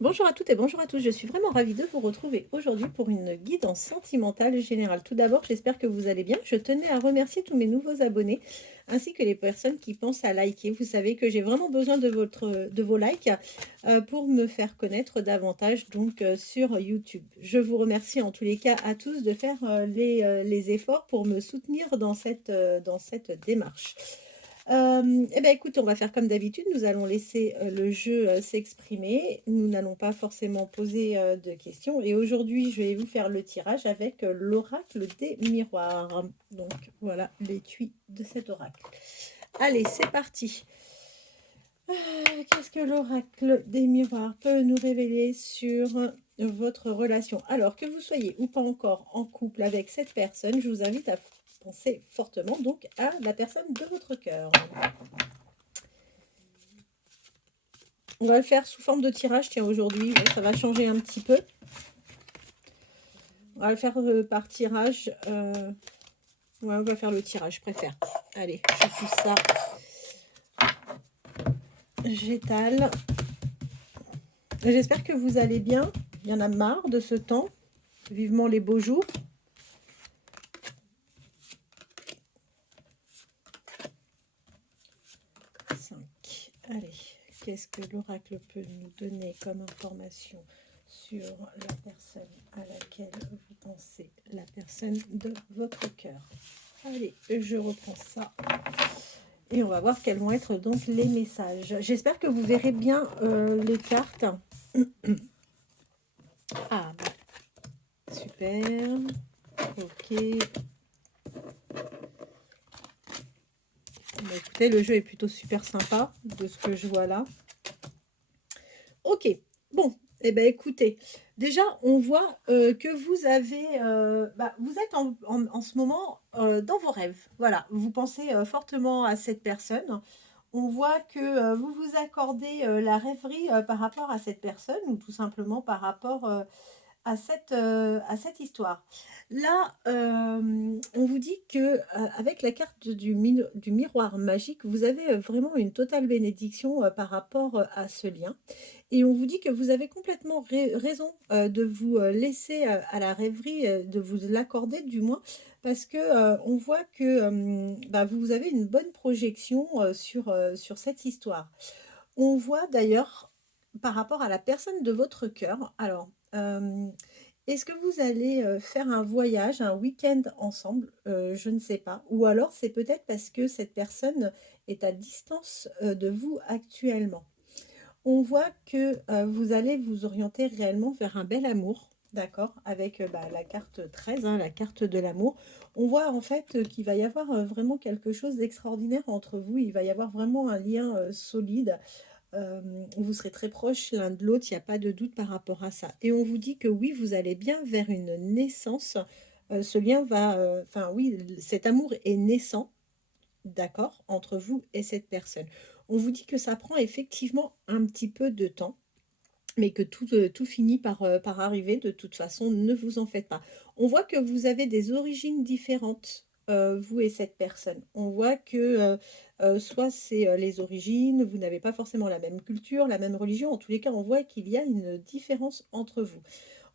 Bonjour à toutes et bonjour à tous, je suis vraiment ravie de vous retrouver aujourd'hui pour une guidance sentimentale générale. Tout d'abord, j'espère que vous allez bien. Je tenais à remercier tous mes nouveaux abonnés ainsi que les personnes qui pensent à liker. Vous savez que j'ai vraiment besoin de vos likes pour me faire connaître davantage sur YouTube. Je vous remercie en tous les cas à tous de faire les efforts pour me soutenir dans cette démarche. Eh ben, écoute, on va faire comme d'habitude, nous allons laisser, le jeu, s'exprimer. Nous n'allons pas forcément poser, de questions et aujourd'hui, je vais vous faire le tirage avec, l'oracle des miroirs. Donc voilà l'étui de cet oracle. Allez, c'est parti. Qu'est-ce que l'oracle des miroirs peut nous révéler sur votre relation? Alors que vous soyez ou pas encore en couple avec cette personne, je vous invite à penser fortement donc à la personne de votre cœur. On va le faire sous forme de tirage, tiens, aujourd'hui, ouais, ça va changer un petit peu. On va le faire par tirage. Ouais, on va faire le tirage, je préfère. Allez, je pousse ça. J'étale. J'espère que vous allez bien. Il y en a marre de ce temps. Vivement les beaux jours. Cinq. Allez, qu'est-ce que l'oracle peut nous donner comme information sur la personne à laquelle vous pensez, la personne de votre cœur? Allez, je reprends ça. Et on va voir quels vont être donc les messages. J'espère que vous verrez bien les cartes. Ah, bah, super. Ok. Bah, écoutez, le jeu est plutôt super sympa de ce que je vois là. Ok. Bon. Eh bien, écoutez, déjà, on voit que vous avez... vous êtes en ce moment dans vos rêves. Voilà. Vous pensez fortement à cette personne. On voit que vous vous accordez la rêverie par rapport à cette personne ou tout simplement par rapport à cette histoire. Là, on vous dit que avec la carte du miroir magique, vous avez vraiment une totale bénédiction par rapport à ce lien. Et on vous dit que vous avez complètement raison de vous laisser à la rêverie, de vous l'accorder du moins, parce que on voit que vous avez une bonne projection sur cette histoire. On voit d'ailleurs par rapport à la personne de votre cœur. Alors, est-ce que vous allez faire un voyage, un week-end ensemble? Je ne sais pas. Ou alors c'est peut-être parce que cette personne est à distance de vous actuellement. On voit que vous allez vous orienter réellement vers un bel amour, d'accord, avec la carte 13, hein, la carte de l'amour. On voit en fait qu'il va y avoir vraiment quelque chose d'extraordinaire entre vous. Il va y avoir vraiment un lien solide. Vous serez très proches l'un de l'autre, il n'y a pas de doute par rapport à ça. Et on vous dit que oui, vous allez bien vers une naissance. Ce lien va, enfin oui, cet amour est naissant, d'accord, entre vous et cette personne. On vous dit que ça prend effectivement un petit peu de temps, mais que tout finit par arriver de toute façon, ne vous en faites pas. On voit que vous avez des origines différentes, vous et cette personne. On voit que, soit c'est, les origines, vous n'avez pas forcément la même culture, la même religion. En tous les cas, on voit qu'il y a une différence entre vous.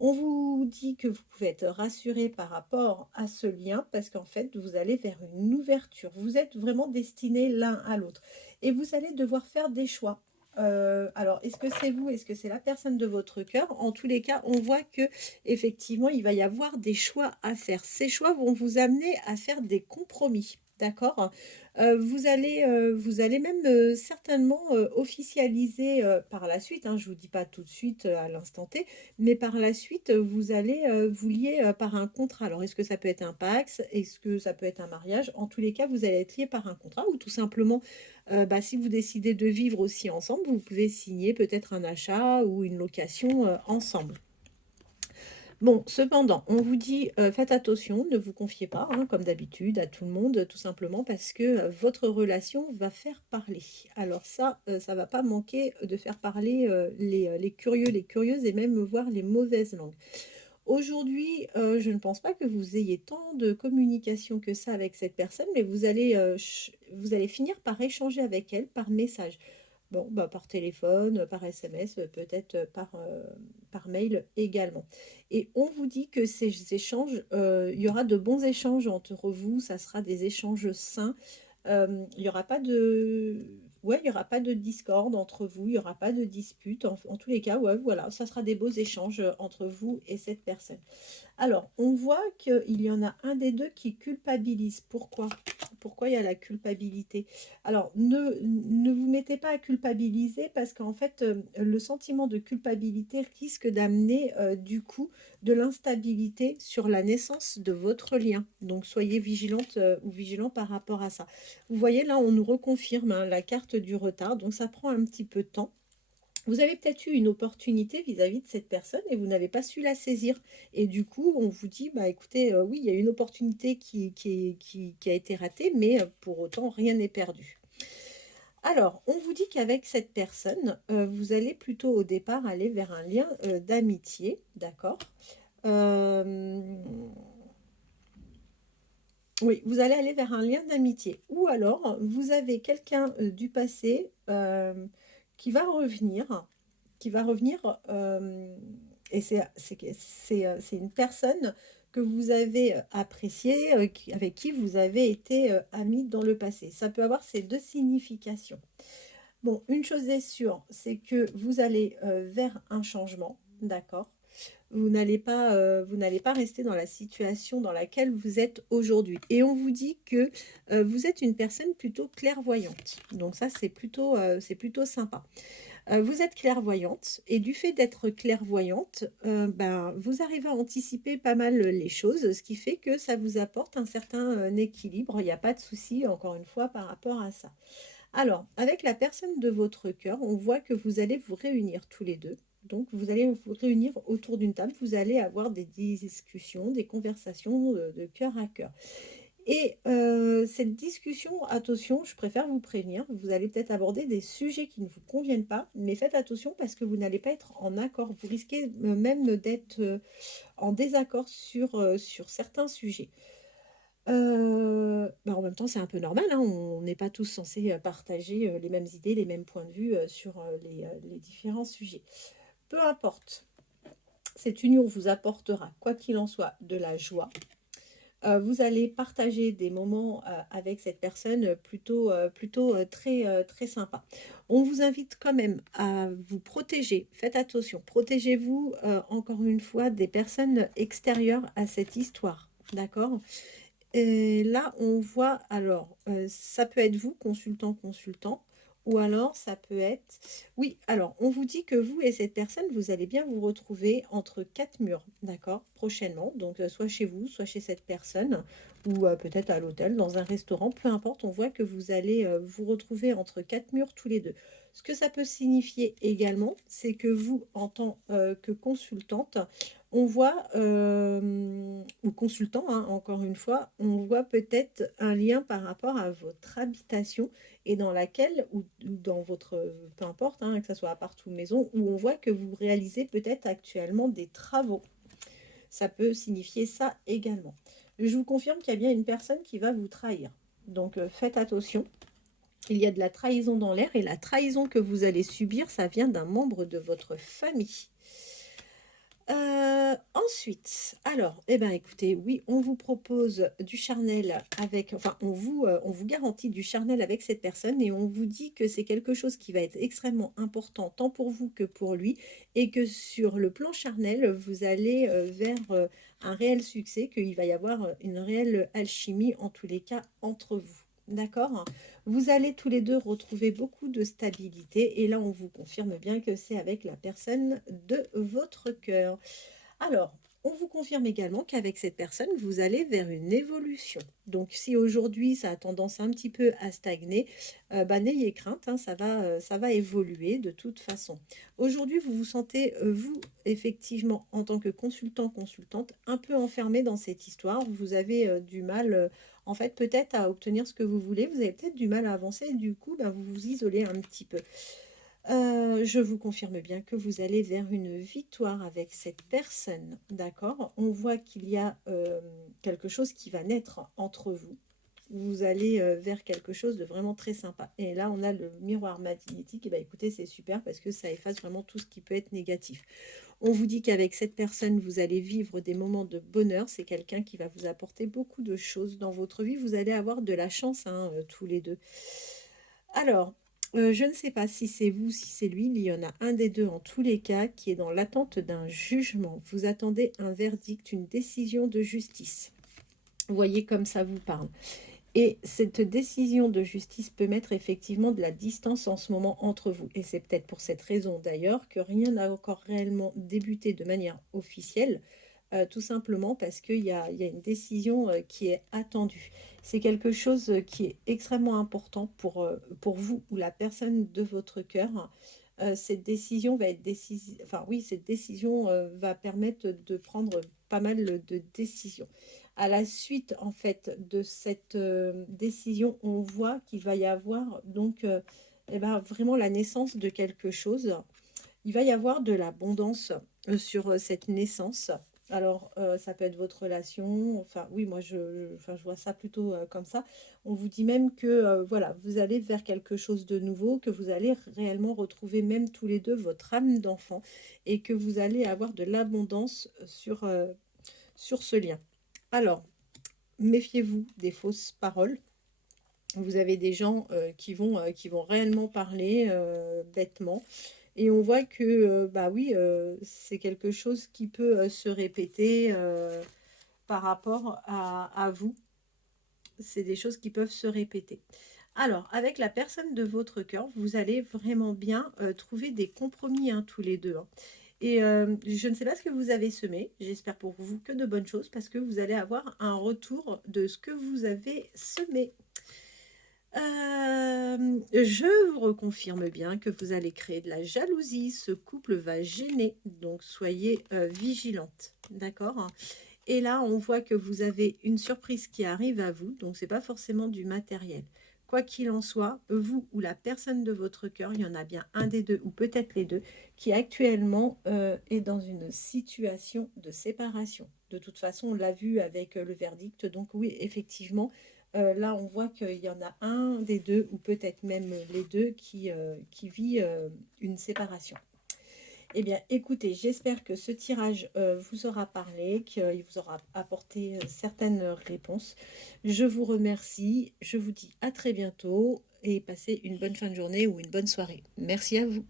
On vous dit que vous pouvez être rassuré par rapport à ce lien parce qu'en fait, vous allez vers une ouverture. Vous êtes vraiment destinés l'un à l'autre et vous allez devoir faire des choix. Alors, est-ce que c'est vous? Est-ce que c'est la personne de votre cœur? En tous les cas, on voit que effectivement, il va y avoir des choix à faire. Ces choix vont vous amener à faire des compromis. D'accord? Vous allez même certainement officialiser par la suite, hein, je ne vous dis pas tout de suite à l'instant T, mais par la suite, vous allez vous lier par un contrat. Alors, est-ce que ça peut être un Pacs? Est-ce que ça peut être un mariage? En tous les cas, vous allez être lié par un contrat ou tout simplement, si vous décidez de vivre aussi ensemble, vous pouvez signer peut-être un achat ou une location ensemble. Bon, cependant, on vous dit faites attention, ne vous confiez pas, hein, comme d'habitude, à tout le monde, tout simplement parce que votre relation va faire parler. Alors ça va pas manquer de faire parler les curieux, les curieuses et même voir les mauvaises langues. Aujourd'hui, je ne pense pas que vous ayez tant de communication que ça avec cette personne, mais vous allez finir par échanger avec elle par message. Bon, bah, par téléphone, par SMS, peut-être par mail également. Et on vous dit que ces échanges, il y aura de bons échanges entre vous, ça sera des échanges sains. Il y aura pas de ouais, il y aura pas de discorde entre vous, il y aura pas de dispute. En tous les cas, ouais, voilà, ça sera des beaux échanges, entre vous et cette personne. Alors, on voit qu'il y en a un des 2 qui culpabilise. Pourquoi? Pourquoi il y a la culpabilité? Alors, ne vous mettez pas à culpabiliser parce qu'en fait, le sentiment de culpabilité risque d'amener, du coup, de l'instabilité sur la naissance de votre lien. Donc, soyez vigilante, ou vigilant par rapport à ça. Vous voyez, là, on nous reconfirme, hein, la carte du retard, donc ça prend un petit peu de temps. Vous avez peut-être eu une opportunité vis-à-vis de cette personne et vous n'avez pas su la saisir. Et du coup, on vous dit, bah écoutez, oui, il y a une opportunité qui a été ratée, mais pour autant, rien n'est perdu. Alors, on vous dit qu'avec cette personne, vous allez plutôt au départ aller vers un lien d'amitié, d'accord. Euh, oui, vous allez aller vers un lien d'amitié. Ou alors, vous avez quelqu'un du passé qui va revenir, qui va revenir, et c'est une personne que vous avez appréciée, avec qui vous avez été amis dans le passé. Ça peut avoir ces deux significations. Bon, une chose est sûre, c'est que vous allez vers un changement, d'accord? Vous n'allez pas rester dans la situation dans laquelle vous êtes aujourd'hui. Et on vous dit que vous êtes une personne plutôt clairvoyante. Donc ça, c'est plutôt sympa. Vous êtes clairvoyante et du fait d'être clairvoyante, ben, vous arrivez à anticiper pas mal les choses, ce qui fait que ça vous apporte un certain équilibre. Il n'y a pas de souci, encore une fois, par rapport à ça. Alors, avec la personne de votre cœur, on voit que vous allez vous réunir tous les deux. Donc, vous allez vous réunir autour d'une table, vous allez avoir des discussions, des conversations de cœur à cœur. Et cette discussion, attention, je préfère vous prévenir, vous allez peut-être aborder des sujets qui ne vous conviennent pas, mais faites attention parce que vous n'allez pas être en accord. Vous risquez même d'être en désaccord sur certains sujets. Bah, en même temps, c'est un peu normal, hein, on n'est pas tous censés partager les mêmes idées, les mêmes points de vue sur les différents sujets. Peu importe, cette union vous apportera, quoi qu'il en soit, de la joie. Vous allez partager des moments avec cette personne plutôt très, très sympa. On vous invite quand même à vous protéger. Faites attention, protégez-vous encore une fois des personnes extérieures à cette histoire. D'accord? Et là, on voit, alors, ça peut être vous, consultant, ou alors ça peut être... Oui, alors, on vous dit que vous et cette personne, vous allez bien vous retrouver entre quatre murs, d'accord, prochainement. Donc, soit chez vous, soit chez cette personne, ou peut-être à l'hôtel, dans un restaurant, peu importe, on voit que vous allez vous retrouver entre quatre murs tous les deux. Ce que ça peut signifier également, c'est que vous, en tant que consultante, on voit, ou consultant, hein, encore une fois, on voit peut-être un lien par rapport à votre habitation et dans laquelle, ou dans votre, peu importe, hein, que ce soit appart ou maison, où on voit que vous réalisez peut-être actuellement des travaux. Ça peut signifier ça également. Je vous confirme qu'il y a bien une personne qui va vous trahir. Donc faites attention. Il y a de la trahison dans l'air et la trahison que vous allez subir, ça vient d'un membre de votre famille. Ensuite, alors, eh ben, écoutez, oui, on vous propose du charnel avec, enfin, on vous garantit du charnel avec cette personne et on vous dit que c'est quelque chose qui va être extrêmement important tant pour vous que pour lui et que sur le plan charnel, vous allez vers un réel succès, qu'il va y avoir une réelle alchimie en tous les cas entre vous. D'accord? Vous allez tous les deux retrouver beaucoup de stabilité et là, on vous confirme bien que c'est avec la personne de votre cœur. Alors, on vous confirme également qu'avec cette personne, vous allez vers une évolution. Donc, si aujourd'hui, ça a tendance un petit peu à stagner, bah, n'ayez crainte, hein, ça va évoluer de toute façon. Aujourd'hui, vous vous sentez, vous, effectivement, en tant que consultant, consultante, un peu enfermé dans cette histoire. Vous avez du mal, en fait, peut-être à obtenir ce que vous voulez. Vous avez peut-être du mal à avancer et du coup, bah, vous vous isolez un petit peu. Je vous confirme bien que vous allez vers une victoire avec cette personne, d'accord? On voit qu'il y a quelque chose qui va naître entre vous. vous allez vers quelque chose de vraiment très sympa. Et là, on a le miroir magnétique. Et bien, écoutez, c'est super parce que ça efface vraiment tout ce qui peut être négatif. On vous dit qu'avec cette personne, vous allez vivre des moments de bonheur. C'est quelqu'un qui va vous apporter beaucoup de choses dans votre vie. Vous allez avoir de la chance, hein, tous les deux. Alors, je ne sais pas si c'est vous, si c'est lui. Il y en a un des deux en tous les cas qui est dans l'attente d'un jugement. Vous attendez un verdict, une décision de justice. Vous voyez comme ça vous parle. Et cette décision de justice peut mettre effectivement de la distance en ce moment entre vous. Et c'est peut-être pour cette raison d'ailleurs que rien n'a encore réellement débuté de manière officielle, tout simplement parce qu'il y a une décision qui est attendue. C'est quelque chose qui est extrêmement important pour vous ou la personne de votre cœur. Cette décision va être décisive, enfin oui, cette décision va permettre de prendre pas mal de décisions. À la suite, en fait, de cette décision, on voit qu'il va y avoir donc eh ben, vraiment la naissance de quelque chose. Il va y avoir de l'abondance sur cette naissance. Alors, ça peut être votre relation. Enfin, oui, moi, enfin, je vois ça plutôt comme ça. On vous dit même que, voilà, vous allez vers quelque chose de nouveau, que vous allez réellement retrouver même tous les deux votre âme d'enfant et que vous allez avoir de l'abondance sur ce lien. Alors, méfiez-vous des fausses paroles. Vous avez des gens qui vont réellement parler bêtement. Et on voit que, bah oui, c'est quelque chose qui peut se répéter par rapport à vous. C'est des choses qui peuvent se répéter. Alors, avec la personne de votre cœur, vous allez vraiment bien trouver des compromis, hein, tous les deux, hein. Et je ne sais pas ce que vous avez semé. J'espère pour vous que de bonnes choses parce que vous allez avoir un retour de ce que vous avez semé. Je vous reconfirme bien que vous allez créer de la jalousie. Ce couple va gêner, donc soyez vigilante, d'accord? Et là, on voit que vous avez une surprise qui arrive à vous, donc c'est pas forcément du matériel. Quoi qu'il en soit, vous ou la personne de votre cœur, il y en a bien un des deux ou peut-être les deux, qui actuellement est dans une situation de séparation. De toute façon, on l'a vu avec le verdict, donc oui, effectivement, là, on voit qu'il y en a un des deux ou peut-être même les deux qui vit une séparation. Eh bien, écoutez, j'espère que ce tirage vous aura parlé, qu'il vous aura apporté certaines réponses. Je vous remercie, je vous dis à très bientôt et passez une bonne fin de journée ou une bonne soirée. Merci à vous.